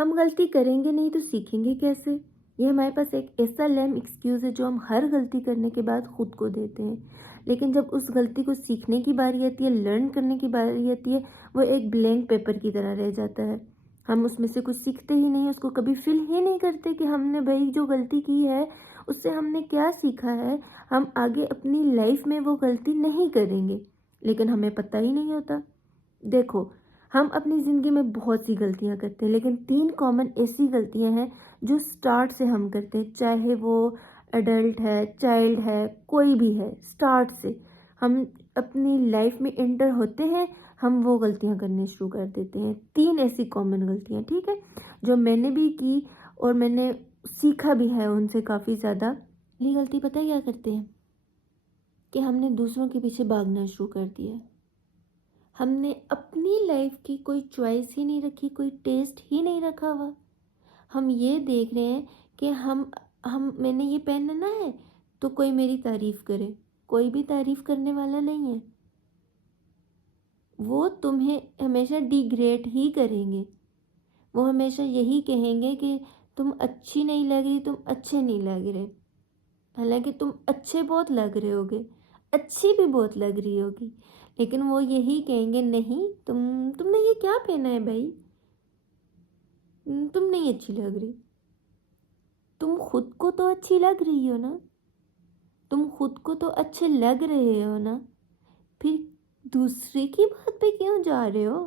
हम गलती करेंगे नहीं तो सीखेंगे कैसे? ये हमारे पास एक ऐसा लेम एक्सक्यूज़ है जो हम हर गलती करने के बाद खुद को देते हैं। लेकिन जब उस गलती को सीखने की बारी आती है, लर्न करने की बारी आती है, वो एक ब्लैंक पेपर की तरह रह जाता है। हम उसमें से कुछ सीखते ही नहीं, उसको कभी फ़ील ही नहीं करते कि हमने भई जो गलती की है, उससे हमने क्या सीखा है। हम आगे अपनी लाइफ़ में वो गलती नहीं करेंगे, लेकिन हमें पता ही नहीं होता। देखो, हम अपनी ज़िंदगी में बहुत सी गलतियाँ करते हैं, लेकिन 3 कॉमन ऐसी गलतियाँ हैं जो स्टार्ट से हम करते हैं, चाहे वो एडल्ट है, चाइल्ड है, कोई भी है। स्टार्ट से हम अपनी लाइफ में एंटर होते हैं, हम वो गलतियाँ करने शुरू कर देते हैं। 3 ऐसी कॉमन गलतियाँ, ठीक है, जो मैंने भी की और मैंने सीखा भी है उनसे काफ़ी ज़्यादा। पहली गलती पता है क्या करते हैं? कि हमने दूसरों के पीछे भागना शुरू कर दिया। हमने अपनी लाइफ की कोई चॉइस ही नहीं रखी, कोई टेस्ट ही नहीं रखा हुआ। हम ये देख रहे हैं कि हम मैंने ये पहनना है तो कोई मेरी तारीफ करे। कोई भी तारीफ करने वाला नहीं है। वो तुम्हें हमेशा डिग्रेड ही करेंगे। वो हमेशा यही कहेंगे कि तुम अच्छी नहीं लग रही, तुम अच्छे नहीं लग रहे। हालांकि तुम अच्छे बहुत लग रहे होगे, अच्छी भी बहुत लग रही होगी, लेकिन वो यही कहेंगे नहीं, तुमने ये क्या पहना है भाई, तुम नहीं अच्छी लग रही। तुम खुद को तो अच्छी लग रही हो ना, तुम खुद को तो अच्छे लग रहे हो ना, फिर दूसरे की बात पे क्यों जा रहे हो?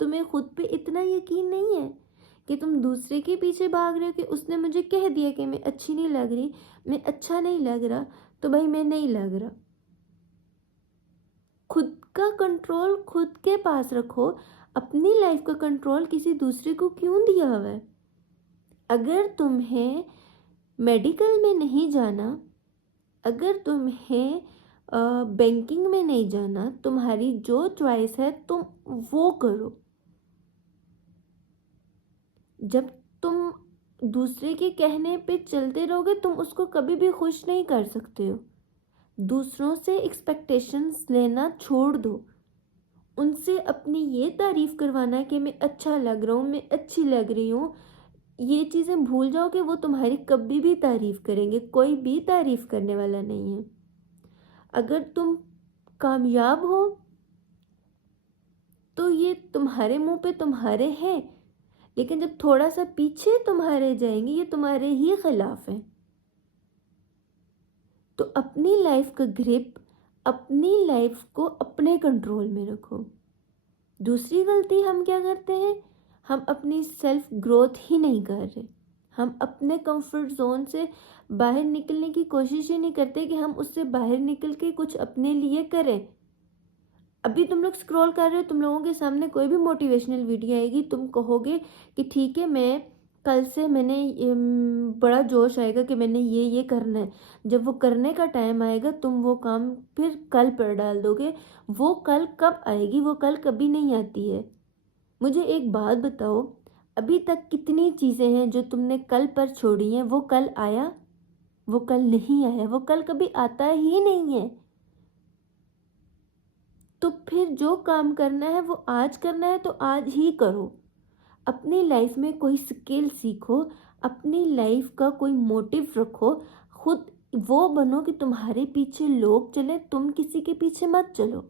तुम्हें खुद पे इतना यकीन नहीं है कि तुम दूसरे के पीछे भाग रहे हो कि उसने मुझे कह दिया कि मैं अच्छी नहीं लग रही, मैं अच्छा नहीं लग रहा, तो भाई मैं नहीं लग रहा। खुद का कंट्रोल खुद के पास रखो। अपनी लाइफ का कंट्रोल किसी दूसरे को क्यों दिया हुआ है? अगर तुम्हें मेडिकल में नहीं जाना, अगर तुम्हें बैंकिंग में नहीं जाना, तुम्हारी जो चॉइस है तुम वो करो। जब तुम दूसरे के कहने पे चलते रहोगे, तुम उसको कभी भी खुश नहीं कर सकते हो। दूसरों से एक्सपेक्टेशंस लेना छोड़ दो। उनसे अपनी ये तारीफ करवाना कि मैं अच्छा लग रहा हूँ, मैं अच्छी लग रही हूँ, ये चीज़ें भूल जाओ कि वो तुम्हारी कभी भी तारीफ करेंगे। कोई भी तारीफ करने वाला नहीं है। अगर तुम कामयाब हो तो ये तुम्हारे मुंह पे तुम्हारे हैं, लेकिन जब थोड़ा सा पीछे तुम्हारे जाएंगे, ये तुम्हारे ही खिलाफ है। तो अपनी लाइफ का ग्रिप, अपनी लाइफ को अपने कंट्रोल में रखो। दूसरी गलती हम क्या करते हैं? हम अपनी सेल्फ ग्रोथ ही नहीं कर रहे। हम अपने कंफर्ट जोन से बाहर निकलने की कोशिश ही नहीं करते कि हम उससे बाहर निकल के कुछ अपने लिए करें। अभी तुम लोग स्क्रॉल कर रहे हो, तुम लोगों के सामने कोई भी मोटिवेशनल वीडियो आएगी, तुम कहोगे कि ठीक है, मैं कल से मैंने बड़ा जोश आएगा कि मैंने ये करना है। जब वो करने का टाइम आएगा, तुम वो काम फिर कल पर डाल दोगे। वो कल कब आएगी? वो कल कभी नहीं आती है। मुझे एक बात बताओ, अभी तक कितनी चीज़ें हैं जो तुमने कल पर छोड़ी हैं? वो कल आया? वो कल नहीं आया। वो कल कभी आता ही नहीं है। तो फिर जो काम करना है वो आज करना है तो आज ही करो। अपनी लाइफ में कोई स्किल सीखो, अपनी लाइफ का कोई मोटिव रखो। खुद वो बनो कि तुम्हारे पीछे लोग चले, तुम किसी के पीछे मत चलो।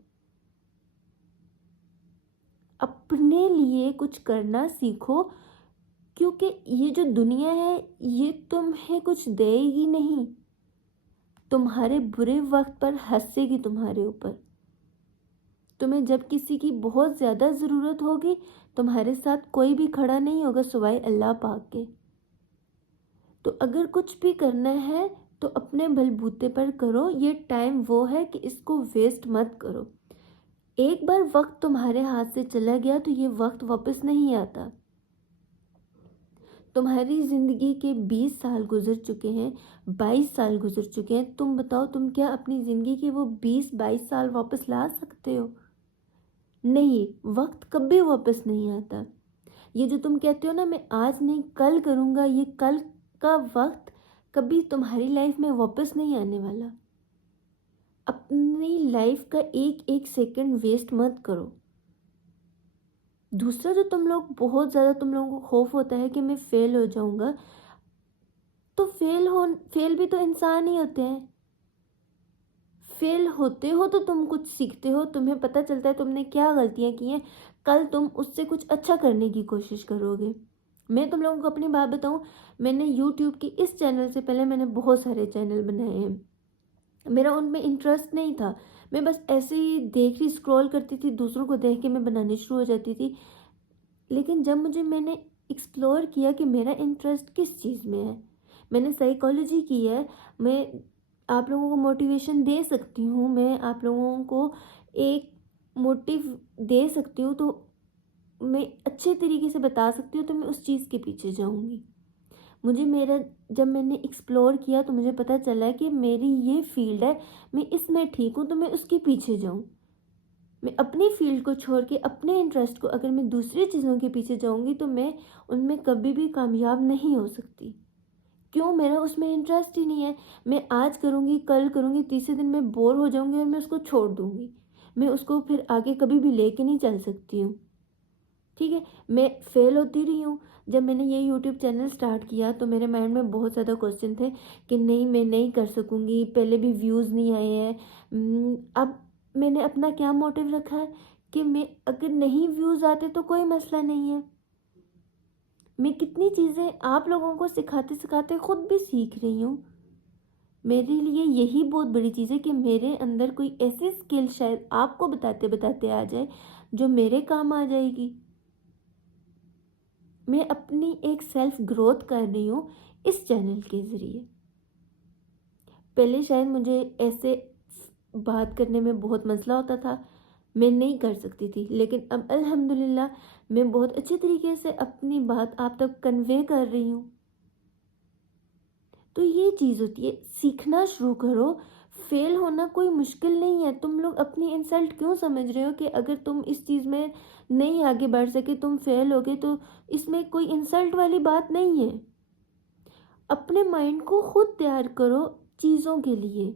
अपने लिए कुछ करना सीखो, क्योंकि ये जो दुनिया है ये तुम्हें कुछ देगी नहीं। तुम्हारे बुरे वक्त पर हंसेगी तुम्हारे ऊपर। तुम्हें जब किसी की बहुत ज़्यादा ज़रूरत होगी, तुम्हारे साथ कोई भी खड़ा नहीं होगा सिवाय अल्लाह पाक के। तो अगर कुछ भी करना है तो अपने बलबूते पर करो। ये टाइम वो है कि इसको वेस्ट मत करो। एक बार वक्त तुम्हारे हाथ से चला गया तो ये वक्त वापस नहीं आता। तुम्हारी ज़िंदगी के 20 साल गुजर चुके हैं, 22 साल गुजर चुके हैं। तुम बताओ, तुम क्या अपनी ज़िंदगी के वो 20-22 साल वापस ला सकते हो? नहीं, वक्त कभी वापस नहीं आता। ये जो तुम कहते हो ना, मैं आज नहीं कल करूँगा, ये कल का वक्त कभी तुम्हारी लाइफ में वापस नहीं आने वाला। अपनी लाइफ का एक एक सेकंड वेस्ट मत करो। दूसरा जो तुम लोग बहुत ज़्यादा तुम लोगों को खौफ होता है कि मैं फ़ेल हो जाऊँगा, तो फ़ेल भी तो इंसान ही होते हैं। फ़ेल होते हो तो तुम कुछ सीखते हो, तुम्हें पता चलता है तुमने क्या गलतियाँ की हैं, कल तुम उससे कुछ अच्छा करने की कोशिश करोगे। मैं तुम लोगों को अपनी बात बताऊँ, मैंने यूट्यूब की इस चैनल से पहले मैंने बहुत सारे चैनल बनाए हैं। मेरा उनमें इंटरेस्ट नहीं था, मैं बस ऐसे ही देख रही स्क्रॉल करती थी, दूसरों को देख के मैं बनानी शुरू हो जाती थी। लेकिन जब मैंने एक्सप्लोर किया कि मेरा इंटरेस्ट किस चीज़ में है, मैंने साइकोलॉजी की है, मैं आप लोगों को मोटिवेशन दे सकती हूँ, मैं आप लोगों को एक मोटिव दे सकती हूँ, तो मैं अच्छे तरीके से बता सकती हूँ, तो मैं उस चीज़ के पीछे जाऊँगी। मुझे मेरा जब मैंने एक्सप्लोर किया तो मुझे पता चला कि मेरी ये फ़ील्ड है, मैं इसमें ठीक हूँ, तो मैं उसके पीछे जाऊँ। मैं अपनी फ़ील्ड को छोड़ के अपने इंटरेस्ट को अगर मैं दूसरी चीज़ों के पीछे जाऊँगी तो मैं उनमें कभी भी कामयाब नहीं हो सकती। क्यों? मेरा उसमें इंटरेस्ट ही नहीं है। मैं आज करूँगी, कल करूँगी, तीसरे दिन मैं बोर हो जाऊँगी और मैं उसको छोड़ दूँगी। मैं उसको फिर आगे कभी भी लेके नहीं चल सकती हूँ। ठीक है? मैं फ़ेल होती रही हूँ। जब मैंने ये यूट्यूब चैनल स्टार्ट किया तो मेरे माइंड में बहुत ज़्यादा क्वेश्चन थे कि नहीं मैं नहीं कर सकूँगी, पहले भी व्यूज़ नहीं आए हैं। अब मैंने अपना क्या मोटिव रखा है कि मैं अगर नहीं व्यूज़ आते तो कोई मसला नहीं है। मैं कितनी चीज़ें आप लोगों को सिखाते-सिखाते खुद भी सीख रही हूँ। मेरे लिए यही बहुत बड़ी चीज़ है कि मेरे अंदर कोई ऐसी स्किल शायद आपको बताते-बताते आ जाए, जो मेरे काम आ जाएगी। मैं अपनी एक सेल्फ ग्रोथ कर रही हूँ इस चैनल के ज़रिए। पहले शायद मुझे ऐसे बात करने में बहुत मसला होता था, मैं नहीं कर सकती थी, लेकिन अब अल्हम्दुलिल्लाह मैं बहुत अच्छे तरीके से अपनी बात आप तक कन्वे कर रही हूँ। तो ये चीज़ होती है, सीखना शुरू करो। फेल होना कोई मुश्किल नहीं है। तुम लोग अपनी इंसल्ट क्यों समझ रहे हो कि अगर तुम इस चीज़ में नहीं आगे बढ़ सके, तुम फेल हो गए, तो इसमें कोई इंसल्ट वाली बात नहीं है। अपने माइंड को खुद तैयार करो चीज़ों के लिए।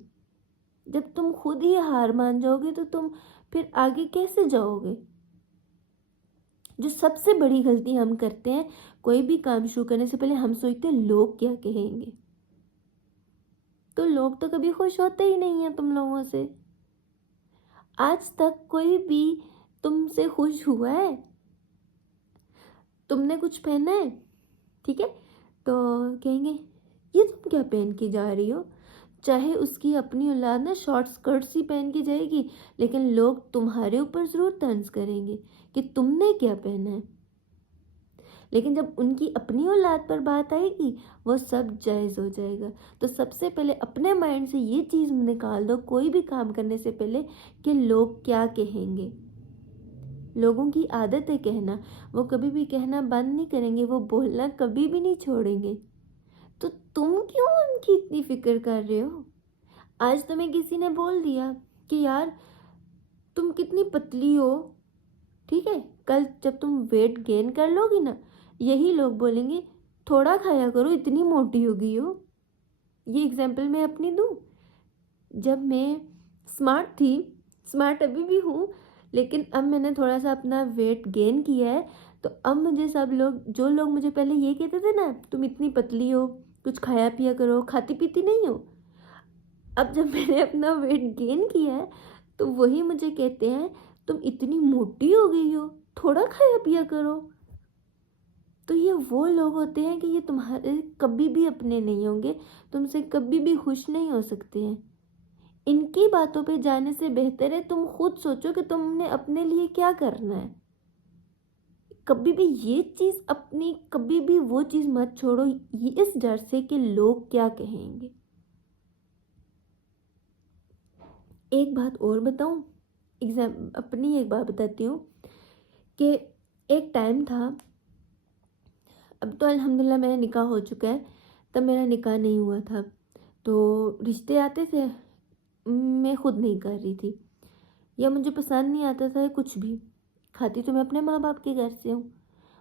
जब तुम खुद ही हार मान जाओगे तो तुम फिर आगे कैसे जाओगे? जो सबसे बड़ी गलती हम करते हैं, कोई भी काम शुरू करने से पहले हम सोचते हैं लोग क्या कहेंगे। तो लोग तो कभी खुश होते ही नहीं हैं तुम लोगों से। आज तक कोई भी तुमसे खुश हुआ है? तुमने कुछ पहना है, ठीक है? तो कहेंगे ये तुम क्या पहन के जा रही हो? चाहे उसकी अपनी औलाद ना शॉर्ट स्कर्ट्स ही पहन के जाएगी, लेकिन लोग तुम्हारे ऊपर ज़रूर तंज करेंगे कि तुमने क्या पहना है। लेकिन जब उनकी अपनी औलाद पर बात आएगी, वो सब जायज़ हो जाएगा। तो सबसे पहले अपने माइंड से ये चीज़ निकाल दो कोई भी काम करने से पहले कि लोग क्या कहेंगे। लोगों की आदत है कहना, वो कभी भी कहना बंद नहीं करेंगे, वो बोलना कभी भी नहीं छोड़ेंगे। तो तुम क्यों उनकी इतनी फ़िक्र कर रहे हो? आज तुम्हें किसी ने बोल दिया कि यार तुम कितनी पतली हो, ठीक है? कल जब तुम वेट गेन कर लोगी ना, यही लोग बोलेंगे थोड़ा खाया करो, इतनी मोटी हो गई हो। ये एग्जाम्पल मैं अपनी दूँ, जब मैं स्मार्ट थी, स्मार्ट अभी भी हूँ, लेकिन अब मैंने थोड़ा सा अपना वेट गेन किया है, तो अब मुझे सब लोग, जो लोग मुझे पहले ये कहते थे ना तुम इतनी पतली हो, कुछ खाया पिया करो, खाती पीती नहीं हो, अब जब मैंने अपना वेट गेन किया है तो वही मुझे कहते हैं तुम इतनी मोटी हो गई हो, थोड़ा खाया पिया करो। तो ये वो लोग होते हैं कि ये तुम्हारे कभी भी अपने नहीं होंगे, तुमसे कभी भी खुश नहीं हो सकते हैं। इनकी बातों पे जाने से बेहतर है तुम खुद सोचो कि तुमने अपने लिए क्या करना है। कभी भी ये चीज़ अपनी, कभी भी वो चीज़ मत छोड़ो ये इस डर से कि लोग क्या कहेंगे। एक बात और बताऊं, अपनी एक बात बताती हूँ कि एक टाइम था, अब तो अल्हम्दुलिल्लाह मेरा निकाह हो चुका है, तब मेरा निकाह नहीं हुआ था। तो रिश्ते आते थे, मैं खुद नहीं कर रही थी, या मुझे पसंद नहीं आता था कुछ भी। खाती तो मैं अपने माँ बाप के घर से हूँ,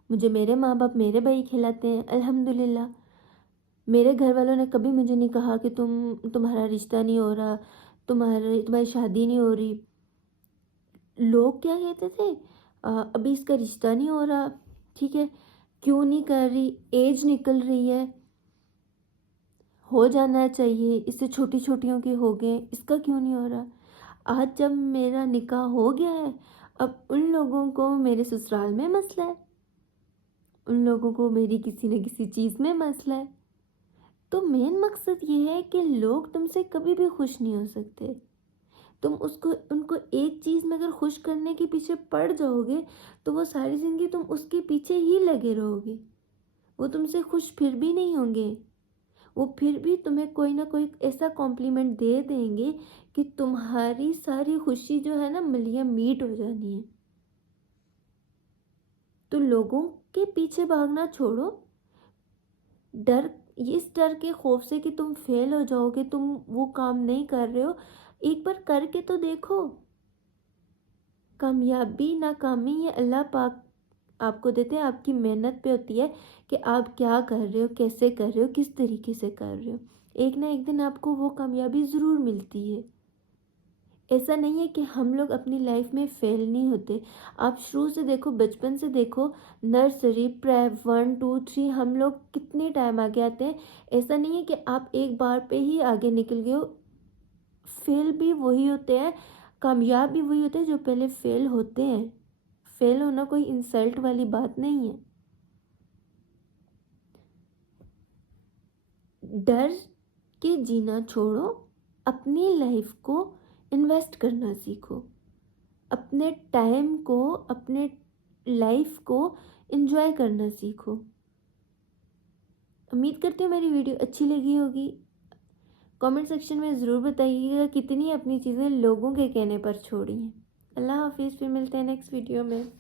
मुझे मेरे माँ बाप मेरे भाई खिलाते हैं अल्हम्दुलिल्लाह। मेरे घर वालों ने कभी मुझे नहीं कहा कि तुम्हारा रिश्ता नहीं हो रहा, तुम्हारी शादी नहीं हो रही। लोग क्या कहते थे, अभी इसका रिश्ता नहीं हो रहा, ठीक है, क्यों नहीं कर रही, एज निकल रही है, हो जाना चाहिए, इससे छोटी छोटियों के हो गए, इसका क्यों नहीं हो रहा। आज जब मेरा निकाह हो गया है, अब उन लोगों को मेरे ससुराल में मसला है, उन लोगों को मेरी किसी न किसी चीज़ में मसला है। तो मेन मकसद ये है कि लोग तुमसे कभी भी खुश नहीं हो सकते। तुम उसको उनको एक चीज़ में अगर खुश करने के पीछे पड़ जाओगे, तो वो सारी ज़िंदगी तुम उसके पीछे ही लगे रहोगे। वो तुमसे खुश फिर भी नहीं होंगे। वो फिर भी तुम्हें कोई ना कोई ऐसा कॉम्प्लीमेंट दे देंगे कि तुम्हारी सारी खुशी जो है ना मलिया मीट हो जानी है। तो लोगों के पीछे भागना छोड़ो। डर, इस डर के खौफ से कि तुम फेल हो जाओगे, तुम वो काम नहीं कर रहे हो, एक बार करके तो देखो। कामयाबी नाकामी ये अल्लाह पाक आपको देते हैं, आपकी मेहनत पे होती है कि आप क्या कर रहे हो, कैसे कर रहे हो, किस तरीके से कर रहे हो। एक ना एक दिन आपको वो कामयाबी ज़रूर मिलती है। ऐसा नहीं है कि हम लोग अपनी लाइफ में फेल नहीं होते। आप शुरू से देखो, बचपन से देखो, नर्सरी, प्रेप 1 2 3, हम लोग कितने टाइम आगे आते हैं। ऐसा नहीं है कि आप एक बार पे ही आगे निकल गए हो। फेल भी वही होते हैं, कामयाब भी वही होते हैं जो पहले फेल होते हैं। फेल होना कोई इंसल्ट वाली बात नहीं है। डर के जीना छोड़ो, अपनी लाइफ को इन्वेस्ट करना सीखो, अपने टाइम को, अपने लाइफ को एंजॉय करना सीखो। उम्मीद करती हूँ मेरी वीडियो अच्छी लगी होगी। कमेंट सेक्शन में ज़रूर बताइएगा कितनी अपनी चीज़ें लोगों के कहने पर छोड़ी हैं। अल्लाह हाफिज़, फिर मिलते हैं नेक्स्ट वीडियो में।